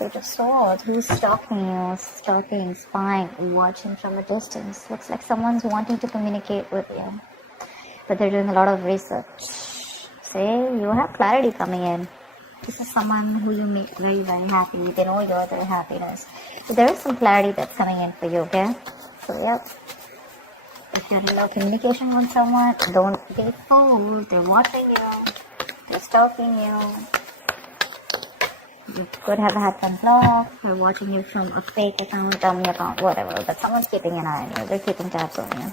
Page of Swords. Who's stalking you? Stalking, spying, watching from a distance. Looks like someone's wanting to communicate with you, but they're doing a lot of research. Say, you have clarity coming in. This is someone who you make very, very happy. They know you're their happiness. So there is some clarity that's coming in for you, okay? So, yep. If you're in no communication with someone, don't be fooled. They're watching you. They're stalking you. You could have had some block. They're watching you from a fake account, dummy account, whatever. But someone's keeping an eye on you. They're keeping tabs on you.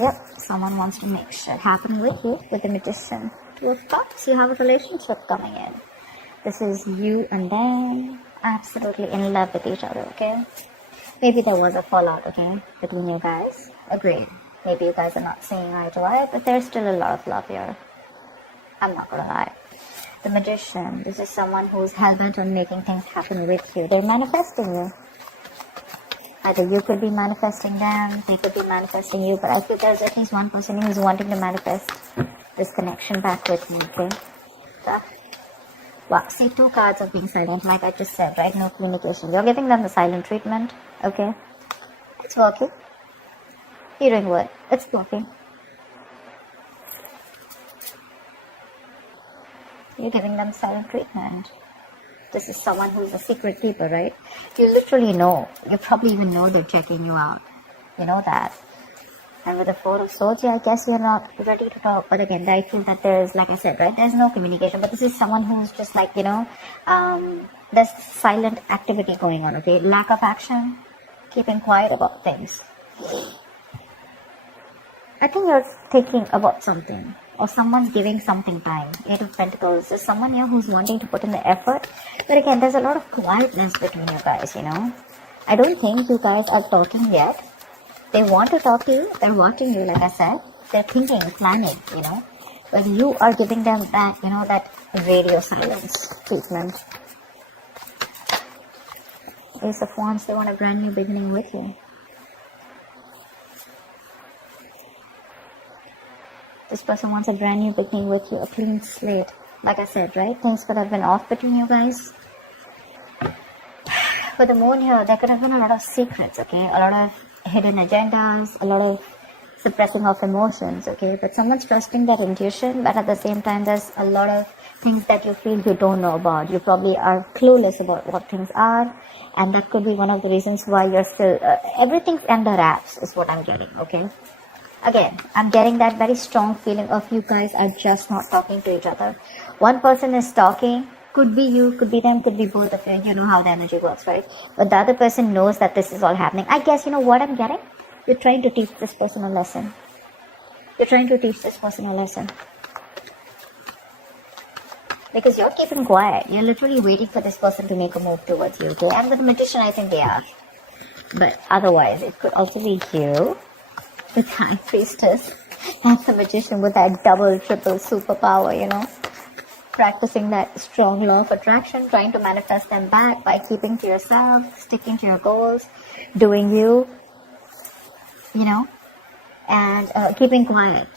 Yep, someone wants to make shit happen with you, with the Magician. Two of Cups, you have a relationship coming in. This is you and them, absolutely in love with each other, okay? Maybe there was a fallout, okay, between you guys. Agreed. Maybe you guys are not seeing eye to eye, but there's still a lot of love here. I'm not gonna lie. The Magician, this is someone who's hell-bent on making things happen with you. They're manifesting you. Either you could be manifesting them, they could be manifesting you, but I feel there's at least one person who's wanting to manifest this connection back with me, okay? So, wow, see, 2 cards of being silent, like I just said, right? No communication. You're giving them the silent treatment, okay? It's working. You're doing what? It's working. You're giving them silent treatment. This is someone who's a secret keeper, right? You literally know. You probably even know they're checking you out. You know that. And with the Four of Swords, yeah, I guess you're not ready to talk. But again, I feel that there's, like I said, right? There's no communication. But this is someone who's just like, you know, there's silent activity going on, okay? Lack of action. Keeping quiet about things. I think you're thinking about something, or someone's giving something time. 8 of Pentacles. There's someone here who's wanting to put in the effort. But again, there's a lot of quietness between you guys, you know. I don't think you guys are talking yet. They want to talk to you. They're watching you, like I said. They're thinking, planning, you know. But you are giving them that, you know, that radio silence treatment. Ace of Wands, they want a brand new beginning with you. This person wants a brand new beginning with you, a clean slate. Like I said, right? Things could have been off between you guys. With the moon here, there could have been a lot of secrets, okay? A lot of hidden agendas, a lot of suppressing of emotions, okay? But someone's trusting that intuition, but at the same time, there's a lot of things that you feel you don't know about. You probably are clueless about what things are, and that could be one of the reasons why you're still... everything's under wraps is what I'm getting, okay? Again, I'm getting that very strong feeling of you guys are just not talking to each other. One person is talking, could be you, could be them, could be both of you. You know how the energy works, right? But the other person knows that this is all happening. I guess, you know what I'm getting? You're trying to teach this person a lesson. You're trying to teach this person a lesson. Because you're keeping quiet. You're literally waiting for this person to make a move towards you, okay? And with the Magician, I think they are. But otherwise, it could also be you. With High Priestess and the Magician with that double, triple superpower, you know. Practicing that strong law of attraction, trying to manifest them back by keeping to yourself, sticking to your goals, doing you, you know, and keeping quiet.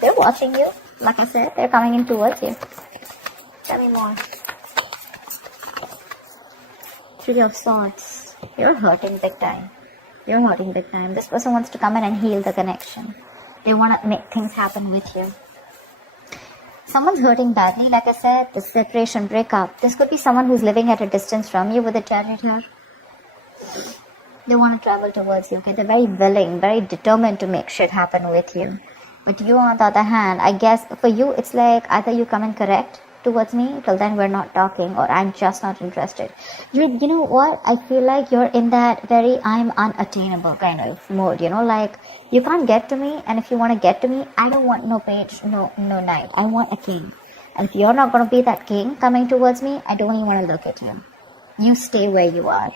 They're watching you. Like I said, they're coming in towards you. Tell me more. 3 of Swords. You're hurting big time. You're hurting big time. This person wants to come in and heal the connection. They want to make things happen with you. Someone's hurting badly, like I said, the separation, breakup. This could be someone who's living at a distance from you with a chariot here. They want to travel towards you, okay? They're very willing, very determined to make shit happen with you. But you, on the other hand, I guess for you, it's like either you come and correct towards me, till then we're not talking, or I'm just not interested. You know what? I feel like you're in that very I'm unattainable kind of mode, you know, like you can't get to me, and if you want to get to me, I don't want no page, no knight. I want a king. And if you're not going to be that king coming towards me, I don't even want to look at you. You stay where you are.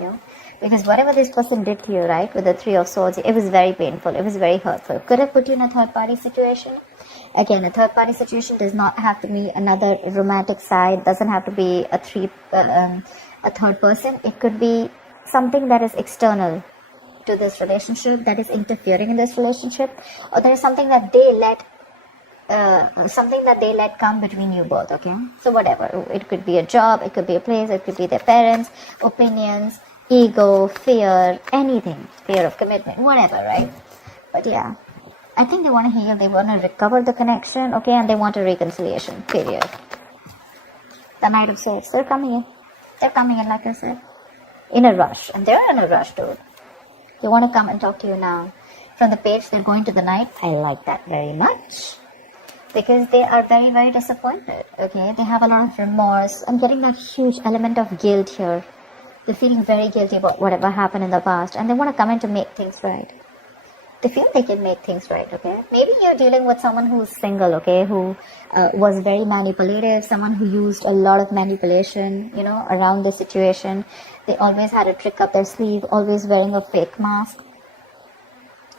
You know? Because whatever this person did to you, right, with the 3 of Swords, it was very painful. It was very hurtful. Could have put you in a third-party situation. Again, a third-party situation does not have to be another romantic side. Doesn't have to be a third person. It could be something that is external. to this relationship, that is interfering in this relationship, or there is something that they let come between you both, okay? So whatever, it could be a job, it could be a place, it could be their parents, opinions, ego, fear, anything, fear of commitment, whatever, right? But yeah, I think they want to heal, they want to recover the connection, okay, and they want a reconciliation, period. The Knight of Swords, they're coming in. They're coming in, like I said, in a rush, and they're in a rush, dude. They want to come and talk to you now. From the Page, they're going to the Knight. I like that very much. Because they are very, very disappointed, okay? They have a lot of remorse. I'm getting that huge element of guilt here. They're feeling very guilty about whatever happened in the past, and they want to come in to make things right. They feel they can make things right, okay? Maybe you're dealing with someone who's single, okay? Who was very manipulative, someone who used a lot of manipulation, you know, around the situation. They always had a trick up their sleeve, always wearing a fake mask,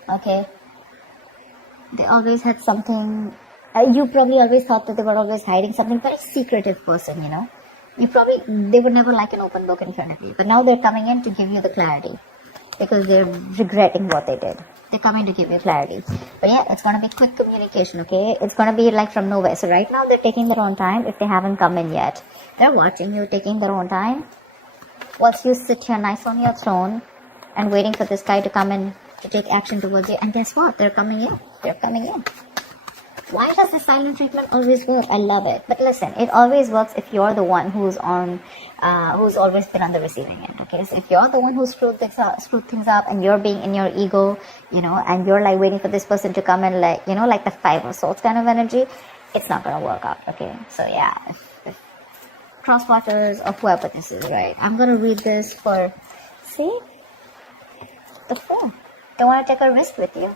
okay? They always had something... you probably always thought that they were always hiding something, very secretive person, you know. They would never like an open book in front of you. But now they're coming in to give you the clarity because they're regretting what they did. They're coming to give you clarity. But yeah, it's going to be quick communication, okay? It's going to be like from nowhere. So right now they're taking their own time if they haven't come in yet. They're watching you taking their own time. Whilst you sit here nice on your throne and waiting for this guy to come in to take action towards you. And guess what? They're coming in. They're coming in. Why does the silent treatment always work? I love it. But listen, it always works if you're the one who's always been on the receiving end, okay? So if you're the one who screwed things up and you're being in your ego, you know, and you're like waiting for this person to come in like, you know, like the Five of Swords kind of energy, it's not going to work out, okay? So yeah, if crosswatchers or whoever this is, right? I'm going to read this for, see? The Fool. They want to take a risk with you.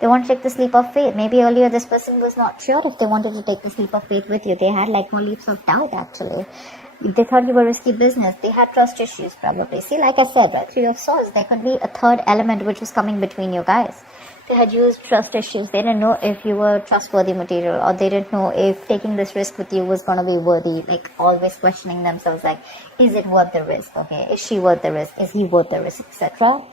They want to take the leap of faith. Maybe earlier this person was not sure if they wanted to take this leap of faith with you. They had like more leaps of doubt actually. They thought you were risky business. They had trust issues probably. See, like I said, right, Three of Swords, there could be a third element which was coming between you guys. They had used trust issues. They didn't know if you were trustworthy material, or they didn't know if taking this risk with you was going to be worthy. Like always questioning themselves like, is it worth the risk? Okay, is she worth the risk? Is he worth the risk, etc.?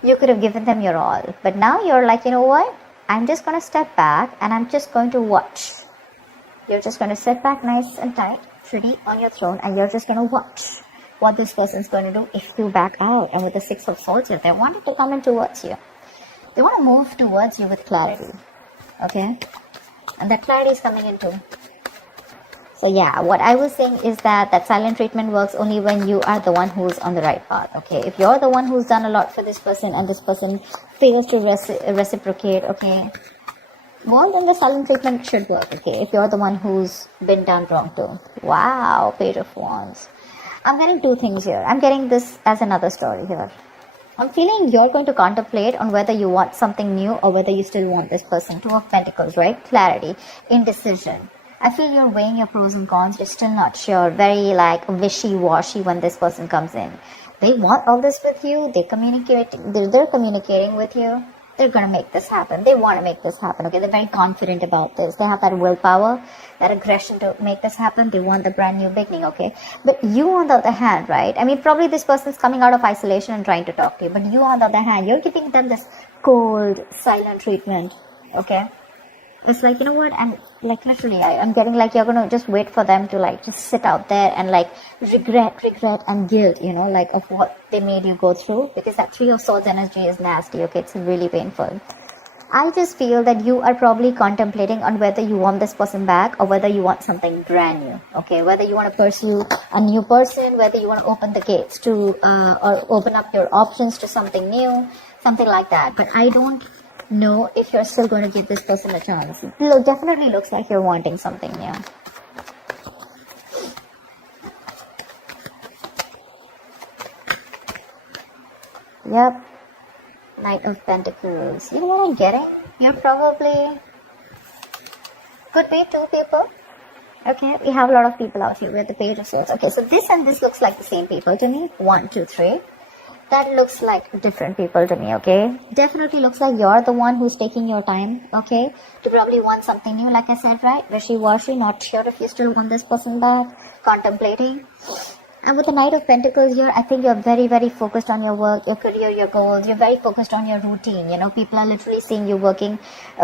You could have given them your all. But now you're like, you know what? I'm just going to step back and I'm just going to watch. You're just going to sit back nice and tight, pretty on your throne, and you're just going to watch what this person's going to do if you back out. And with the Six of Swords, if they wanted to come in towards you, they want to move towards you with clarity. Okay? And that clarity is coming in too. So yeah, what I was saying is that silent treatment works only when you are the one who's on the right path, okay? If you're the one who's done a lot for this person and this person fails to reciprocate, okay? Well, then the silent treatment should work, okay? If you're the one who's been done wrong too. Wow, Page of Wands. I'm getting two things here. I'm getting this as another story here. I'm feeling you're going to contemplate on whether you want something new or whether you still want this person. Two of Pentacles, right? Clarity, indecision. I feel you're weighing your pros and cons. You're still not sure. Very like wishy-washy when this person comes in. They want all this with you. They're communicating with you. They're going to make this happen. They want to make this happen. Okay, they're very confident about this. They have that willpower, that aggression to make this happen. They want the brand new beginning. Okay, but you on the other hand, right? I mean, probably this person's coming out of isolation and trying to talk to you. But you on the other hand, you're giving them this cold, silent treatment. Okay. It's like, you know what, I'm like literally, I'm getting like you're going to just wait for them to like just sit out there and like regret and guilt, you know, like of what they made you go through, because that Three of Swords energy is nasty, okay, it's really painful. I just feel that you are probably contemplating on whether you want this person back or whether you want something brand new, okay, whether you want to pursue a new person, whether you want to open the gates to, or open up your options to something new, something like that. But I don't know if you're still going to give this person a chance. It definitely looks like you're wanting something new. Yep. Knight of Pentacles. You know what I'm getting? You're probably... could be two people. Okay, we have a lot of people out here. We have the Page of Swords. Okay, so this and this looks like the same people to me. 1, 2, 3. That looks like different people to me, okay? Definitely looks like you're the one who's taking your time, okay? To probably want something new, like I said, right? Wishy-washy, not sure if you still want this person back, contemplating. And with the Knight of Pentacles here, I think you're very, very focused on your work, your career, your goals. You're very focused on your routine. People are literally seeing you working,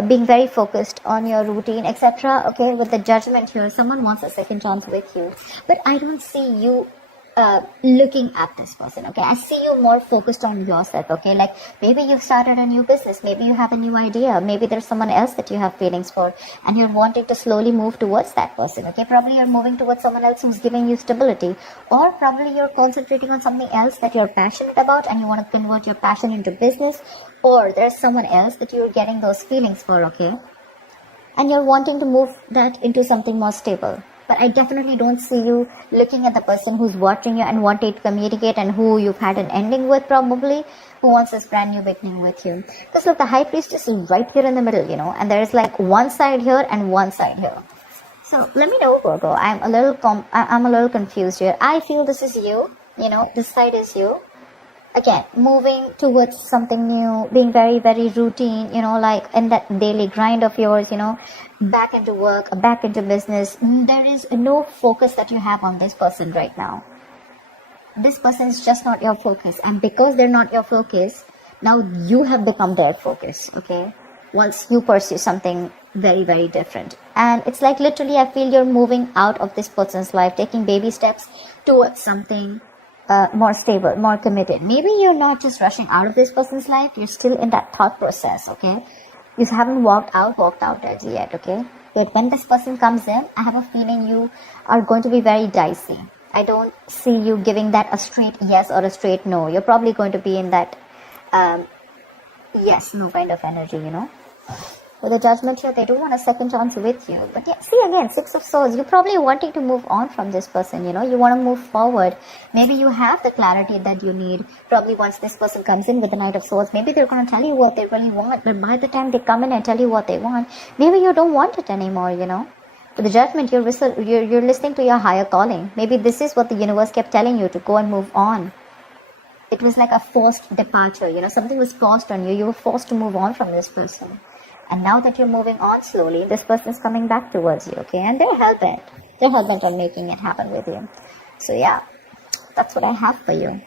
being very focused on your routine, etc. Okay, with the Judgment here, someone wants a second chance with you. But I don't see you looking at this person. Okay, I see you more focused on yourself. Okay, like maybe you've started a new business, maybe you have a new idea, maybe there's someone else that you have feelings for, and you're wanting to slowly move towards that person. Okay, probably you're moving towards someone else who's giving you stability, or probably you're concentrating on something else that you're passionate about and you want to convert your passion into business, or there's someone else that you're getting those feelings for. Okay, and you're wanting to move that into something more stable. But I definitely don't see you looking at the person who's watching you and wanting to communicate, and who you've had an ending with, probably, who wants this brand new beginning with you. Because look, the High Priestess is right here in the middle, and there is like one side here and one side here. So let me know, Virgo. I'm a little confused here. I feel this is you. This side is you. Again, moving towards something new, being very, very routine, like in that daily grind of yours, back into work, back into business. There is no focus that you have on this person right now. This person is just not your focus. And because they're not your focus, now you have become their focus, okay? Once you pursue something very, very different. And it's like literally, I feel you're moving out of this person's life, taking baby steps towards something more stable, more committed. Maybe you're not just rushing out of this person's life, you're still in that thought process, okay? You haven't walked out as yet, okay? But when this person comes in, I have a feeling you are going to be very dicey. I don't see you giving that a straight yes or a straight no. You're probably going to be in that yes, no kind of energy, With the Judgment here, they do want a second chance with you. But yeah, see again, Six of Swords. You're probably wanting to move on from this person, You want to move forward. Maybe you have the clarity that you need. Probably once this person comes in with the Knight of Swords, maybe they're going to tell you what they really want. But by the time they come in and tell you what they want, maybe you don't want it anymore, With the Judgment, you're listening to your higher calling. Maybe this is what the universe kept telling you, to go and move on. It was like a forced departure, Something was forced on you. You were forced to move on from this person. And now that you're moving on slowly, this person is coming back towards you, okay? And they're hell-bent. They're hell-bent on making it happen with you. So yeah, that's what I have for you.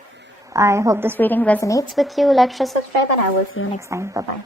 I hope this reading resonates with you. Like, share, subscribe, and I will see you next time. Bye-bye.